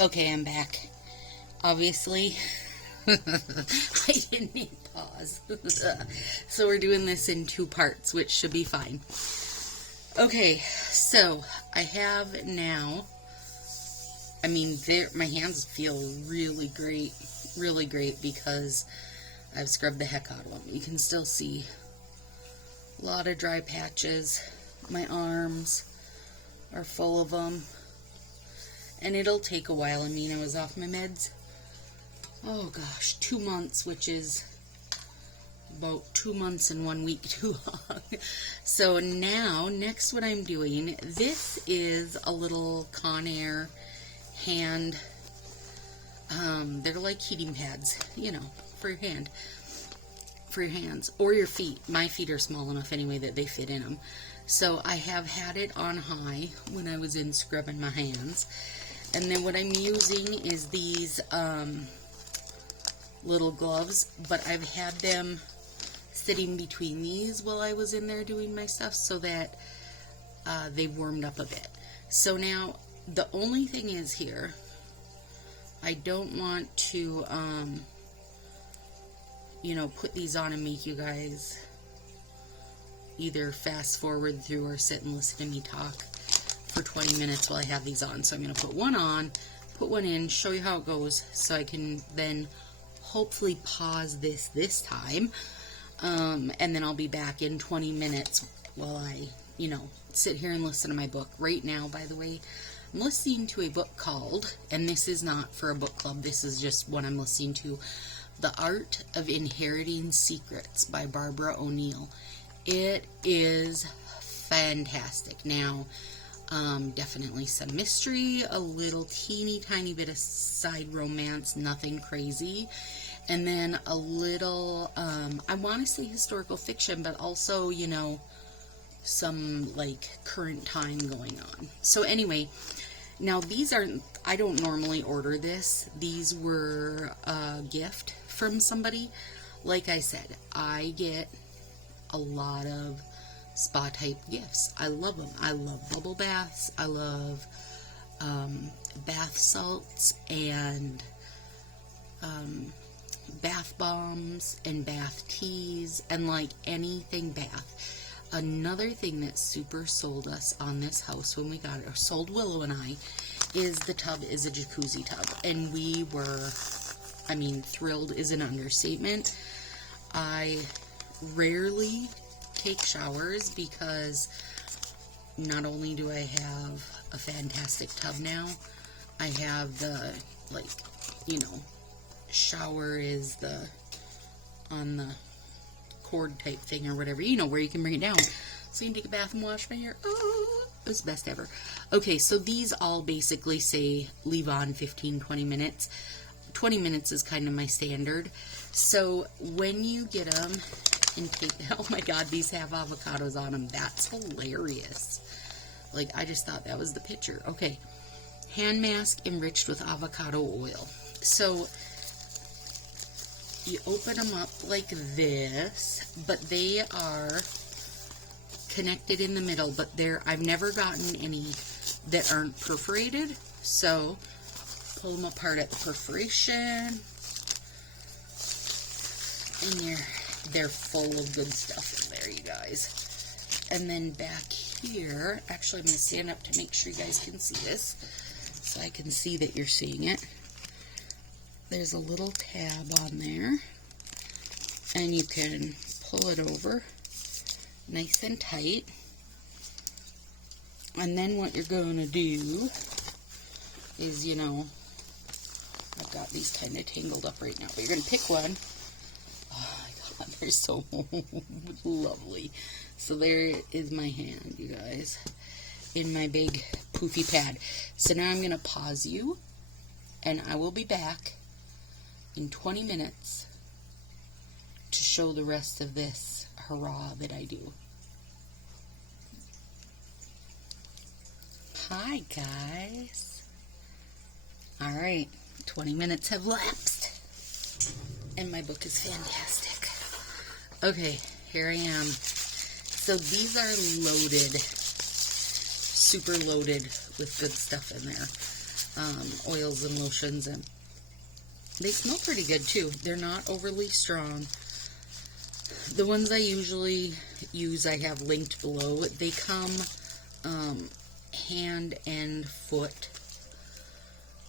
Okay, I'm back. Obviously, I didn't need pause. So we're doing this in 2 parts, which should be fine. Okay, so I have now, my hands feel really great because I've scrubbed the heck out of them. You can still see a lot of dry patches. My arms are full of them. And it'll take a while. I was off my meds, oh gosh, 2 months, which is about 2 months and 1 week too long. So now, next what I'm doing, this is a little Conair hand, they're like heating pads, for your hand, for your hands, or your feet. My feet are small enough anyway that they fit in them. So I have had it on high when I was in scrubbing my hands. And then what I'm using is these little gloves, but I've had them sitting between these while I was in there doing my stuff so that they warmed up a bit. So now, the only thing is here, I don't want to, put these on and make you guys either fast forward through or sit and listen to me talk for 20 minutes while I have these on. So I'm going to put one on, put one in, show you how it goes, so I can then hopefully pause this time, and then I'll be back in 20 minutes while I, sit here and listen to my book. Right now, by the way, I'm listening to a book called, and this is not for a book club, this is just what I'm listening to, The Art of Inheriting Secrets by Barbara O'Neill. It is fantastic. Now, definitely some mystery, a little teeny tiny bit of side romance, nothing crazy, and then a little, I want to say historical fiction, but also, some like current time going on. So anyway, now these aren't, I don't normally order this. These were a gift from somebody. Like I said, I get a lot of spa type gifts. I love them. I love bubble baths. I love bath salts and bath bombs and bath teas and like anything bath. Another thing that super sold us on this house when we got it, or sold Willow and I, is the tub is a jacuzzi tub. And we were, thrilled is an understatement. I rarely take showers because not only do I have a fantastic tub now, I have the, shower is the, on the cord type thing or whatever, where you can bring it down. So you can take a bath and wash my hair. Oh, it was the best ever. Okay, so these all basically say leave on 15-20 minutes. 20 minutes is kind of my standard. So when you get them and take, oh my god, these have avocados on them. That's hilarious. Like, I just thought that was the picture. Okay, hand mask enriched with avocado oil. So you open them up like this, but they are connected in the middle, but I've never gotten any that aren't perforated. So pull them apart at the perforation, and they're full of good stuff in there, you guys. And then back here, actually I'm going to stand up to make sure you guys can see this, so I can see that you're seeing it. There's a little tab on there, and you can pull it over nice and tight. And then what you're going to do is, I've got these kind of tangled up right now, but you're going to pick one. Oh my god, they're so lovely. So there is my hand, you guys, in my big poofy pad. So now I'm going to pause you, and I will be back in 20 minutes to show the rest of this hurrah that I do. Hi guys. Alright, 20 minutes have lapsed, and my book is fantastic. Okay, here I am. So these are loaded, super loaded with good stuff in there. oils and lotions, and they smell pretty good too. They're not overly strong. The ones I usually use I have linked below. They come hand and foot,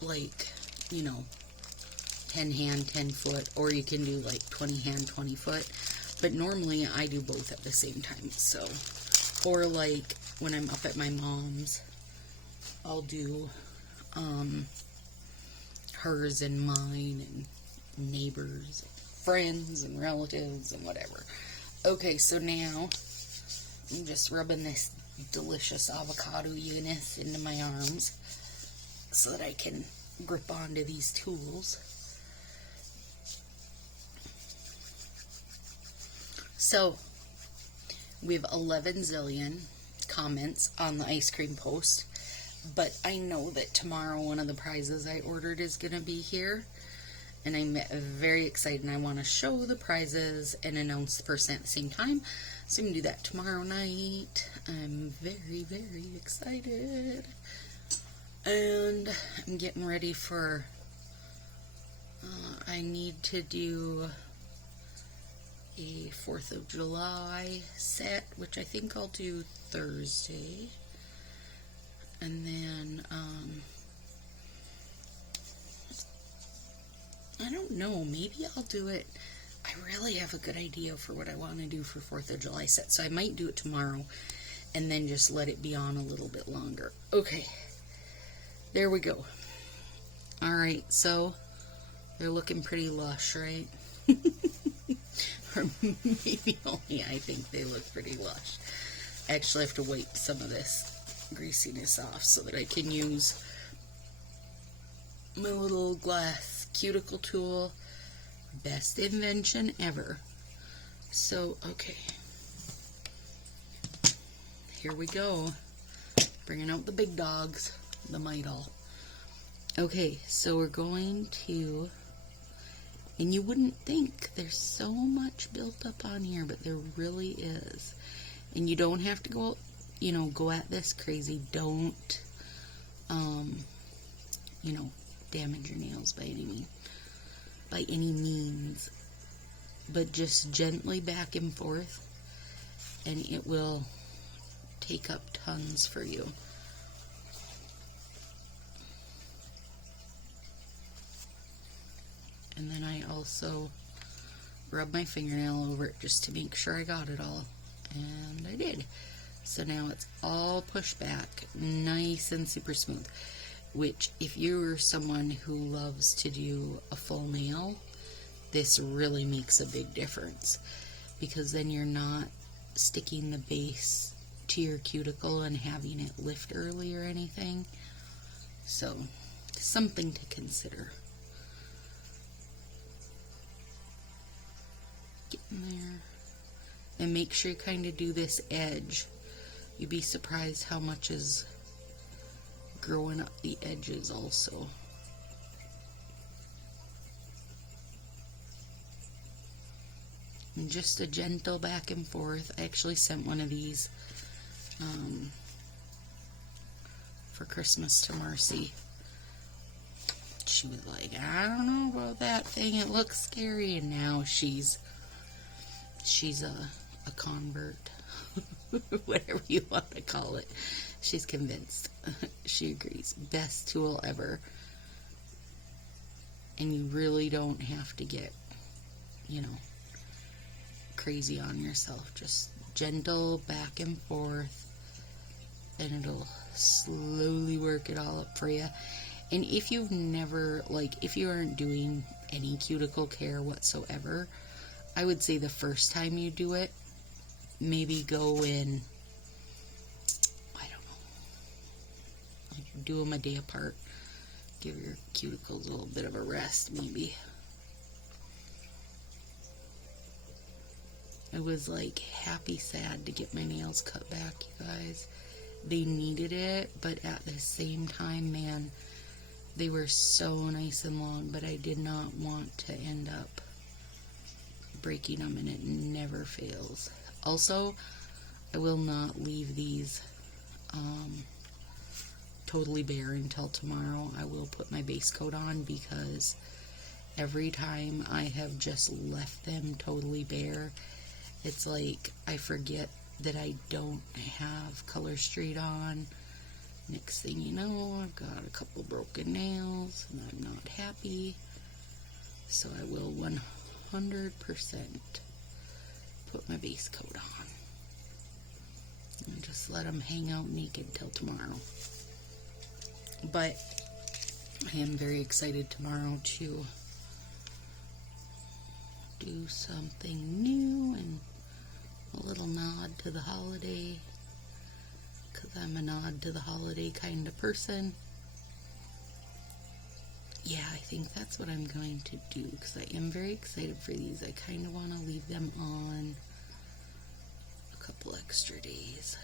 like, you know, 10 hand, 10 foot, or you can do like 20 hand, 20 foot. But normally I do both at the same time. So, or like when I'm up at my mom's, I'll do hers and mine and neighbors, friends and relatives and whatever. Okay, so now I'm just rubbing this delicious avocado goodness into my arms so that I can grip onto these tools. So we have 11 zillion comments on the ice cream post, but I know that tomorrow one of the prizes I ordered is going to be here, and I'm very excited, and I want to show the prizes and announce the person at the same time. So I'm going to do that tomorrow night. I'm very, very excited. And I'm getting ready for, I need to do a 4th of July set, which I think I'll do Thursday. And then, I don't know, maybe I'll do it. I really have a good idea for what I want to do for 4th of July set, so I might do it tomorrow and then just let it be on a little bit longer. Okay, there we go. Alright, so they're looking pretty lush, right? Or maybe only I think they look pretty lush. I actually have to wipe some of this greasiness off so that I can use my little glass cuticle tool. Best invention ever. So, okay. Here we go. Bringing out the big dogs. The Midol. Okay, so we're going to, and you wouldn't think there's so much built up on here, but there really is. And you don't have to go, you know, go at this crazy. Don't, you know, damage your nails by any means. But just gently back and forth, and it will take up tons for you. And then I also rub my fingernail over it just to make sure I got it all. And I did. So now it's all pushed back, nice and super smooth. Which, if you're someone who loves to do a full nail, this really makes a big difference. Because then you're not sticking the base to your cuticle and having it lift early or anything. So, something to consider. Get in there. And make sure you kind of do this edge. You'd be surprised how much is growing up the edges also. And just a gentle back and forth. I actually sent one of these for Christmas to Marcy. She was like, I don't know about that thing, it looks scary. And now she's a convert. Whatever you want to call it. She's convinced. She agrees. Best tool ever. And you really don't have to get, you know, crazy on yourself. Just gentle back and forth, and it'll slowly work it all up for you. And if you've never, like, if you aren't doing any cuticle care whatsoever, I would say the first time you do it, maybe go in, I don't know, like do them a day apart. Give your cuticles a little bit of a rest, maybe. It was like happy sad to get my nails cut back, you guys. They needed it, but at the same time, man, they were so nice and long, but I did not want to end up breaking them, and it never fails. Also, I will not leave these totally bare until tomorrow. I will put my base coat on because every time I have just left them totally bare, it's like I forget that I don't have Color Street on. Next thing you know, I've got a couple broken nails and I'm not happy. So I will 100% put my base coat on. And just let them hang out naked till tomorrow. But I am very excited tomorrow to do something new and a little nod to the holiday, because I'm a nod to the holiday kind of person. Yeah, I think that's what I'm going to do, because I am very excited for these. I kind of want to leave them on a couple extra days.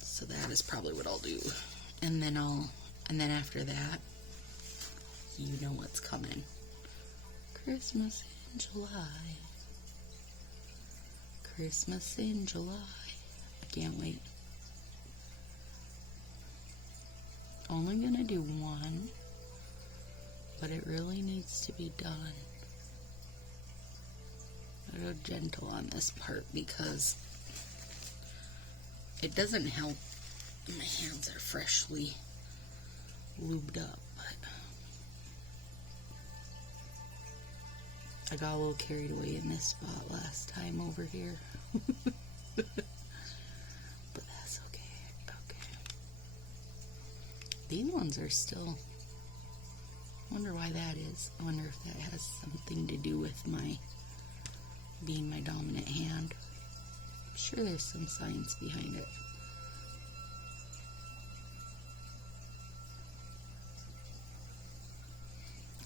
So that is probably what I'll do. And then after that, you know what's coming. Christmas in July. Christmas in July. I can't wait. Only gonna do one, but it really needs to be done. I'm a little gentle on this part because it doesn't help. My hands are freshly lubed up, but I got a little carried away in this spot last time over here. But that's okay. Okay. These ones are still, I wonder why that is. I wonder if that has something to do with my being my dominant hand. I'm sure there's some science behind it.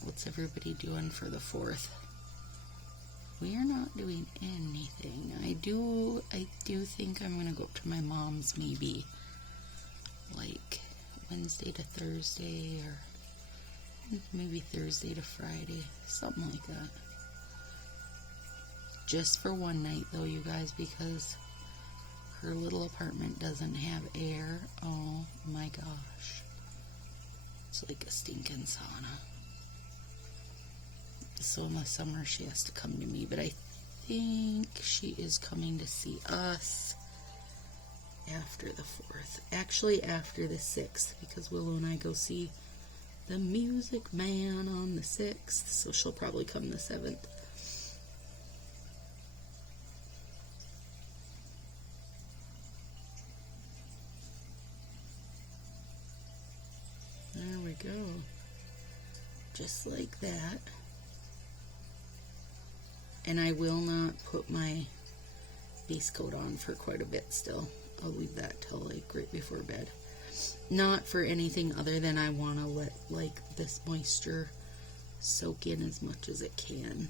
What's everybody doing for the 4th? We are not doing anything. I do think I'm gonna go up to my mom's maybe like Wednesday to Thursday, or maybe Thursday to Friday, something like that. Just for one night though, you guys, because her little apartment doesn't have air. Oh my gosh. It's like a stinking sauna. So in the summer she has to come to me, but I think she is coming to see us after the 4th. Actually after the 6th, because Willow and I go see the Music Man on the 6th, so she'll probably come the 7th. There we go. Just like that. And I will not put my base coat on for quite a bit still. I'll leave that till like right before bed. Not for anything other than I want to let like this moisture soak in as much as it can.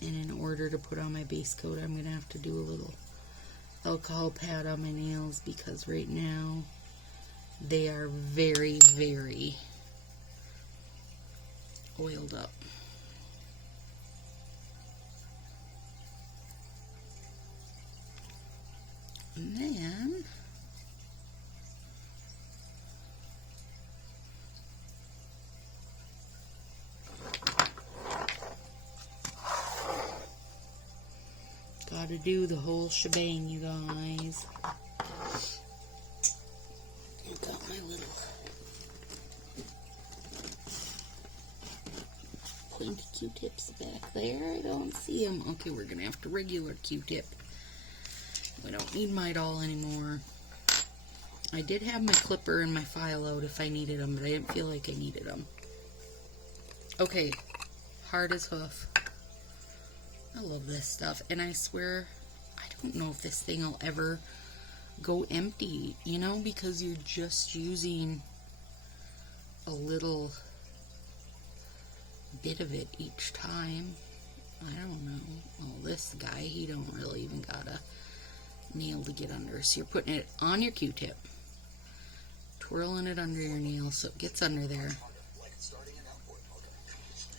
And in order to put on my base coat, I'm going to have to do a little alcohol pad on my nails, because right now they are very, very oiled up. And then gotta do the whole shebang, you guys. I've got my little pointy Q-tips back there. I don't see them. Okay, we're gonna have to regular Q-tip. We don't need my doll anymore. I did have my clipper and my file out if I needed them, but I didn't feel like I needed them. Okay, hard as hoof. I love this stuff, and I swear, I don't know if this thing will ever go empty, you know, because you're just using a little bit of it each time. I don't know. Well, this guy, he don't really even got a nail to get under, so you're putting it on your Q-tip, twirling it under your nail so it gets under there.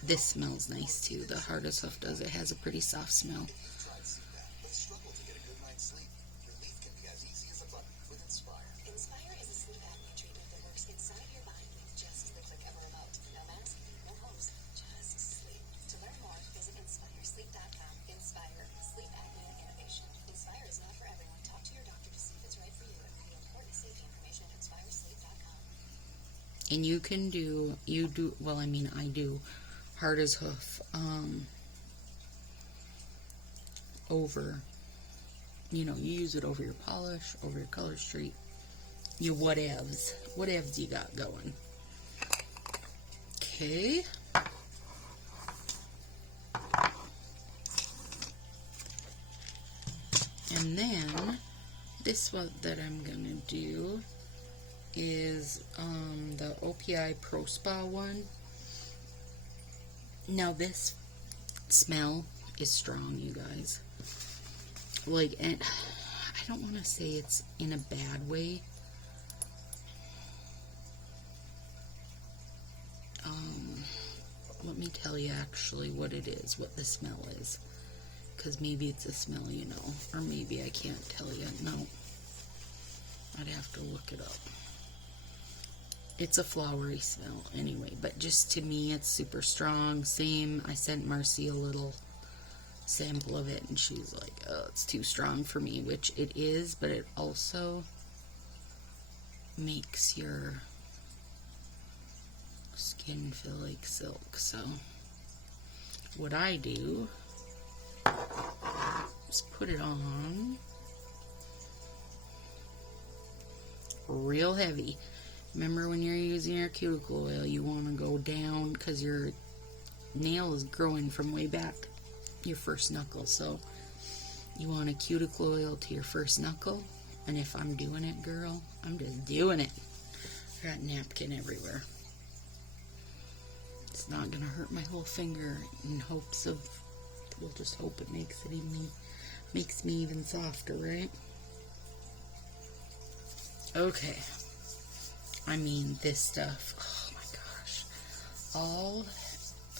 This smells nice too. The hardest stuff does. It has a pretty soft smell. And you can do, well, I mean, I do hard as hoof over, you know, you use it over your polish, over your color streak, your whatevs you got going. Okay. And then this one that I'm gonna do is the OPI Pro Spa one. Now this smell is strong, you guys. Like, and I don't want to say it's in a bad way. Let me tell you actually what it is, what the smell is. Because maybe it's a smell you know, or maybe I can't tell you. No, I'd have to look it up. It's a flowery smell anyway, but just to me it's super strong. Same, I sent Marcy a little sample of it and she's like, oh, it's too strong for me, which it is, but it also makes your skin feel like silk. So what I do is put it on real heavy. Remember, when you're using your cuticle oil, you want to go down because your nail is growing from way back, your first knuckle. So you want a cuticle oil to your first knuckle. And if I'm doing it, girl, I'm just doing it. I got napkin everywhere. It's not going to hurt my whole finger in hopes of, we'll just hope it makes me even softer, right? Okay. I mean, this stuff, oh my gosh.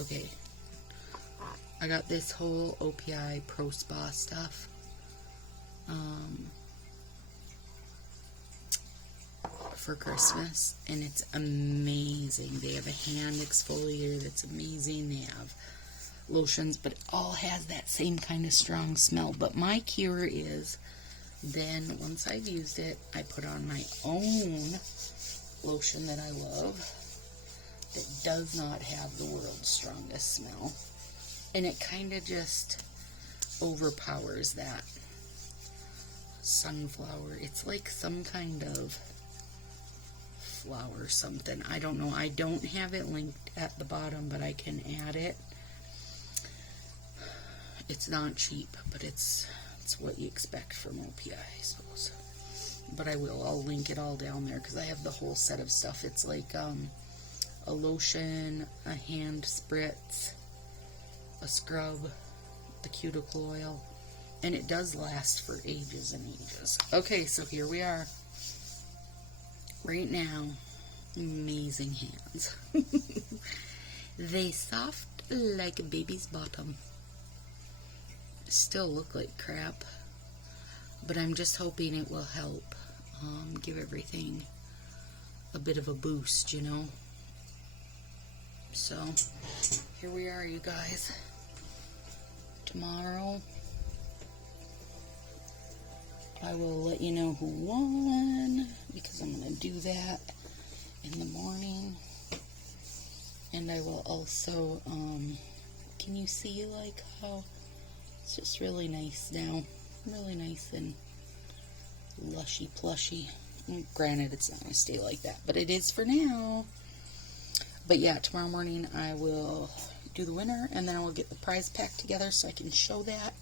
Okay. I got this whole OPI Pro Spa stuff. For Christmas, and it's amazing. They have a hand exfoliator that's amazing. They have lotions, but it all has that same kind of strong smell. But my cure is, then once I've used it, I put on my own lotion that I love that does not have the world's strongest smell, and it kind of just overpowers that sunflower. It's like some kind of flower something. I don't know. I don't have it linked at the bottom, but I can add it. It's not cheap, but it's what you expect from OPI, I suppose. But I will. I'll link it all down there because I have the whole set of stuff. It's like a lotion, a hand spritz, a scrub, the cuticle oil, and it does last for ages and ages. Okay, so here we are. Right now, amazing hands. They soft like a baby's bottom. Still look like crap, but I'm just hoping it will help give everything a bit of a boost, you know. So here we are, you guys. Tomorrow I will let you know who won, because I'm going to do that in the morning. And I will also, can you see like how it's just really nice now? Really nice and lushy plushy. Granted, it's not going to stay like that, but it is for now. But yeah, tomorrow morning I will do the winner, and then I will get the prize pack together so I can show that.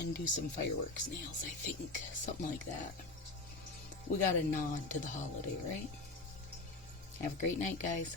And do some fireworks nails, I think. Something like that. We got a nod to the holiday, right? Have a great night, guys.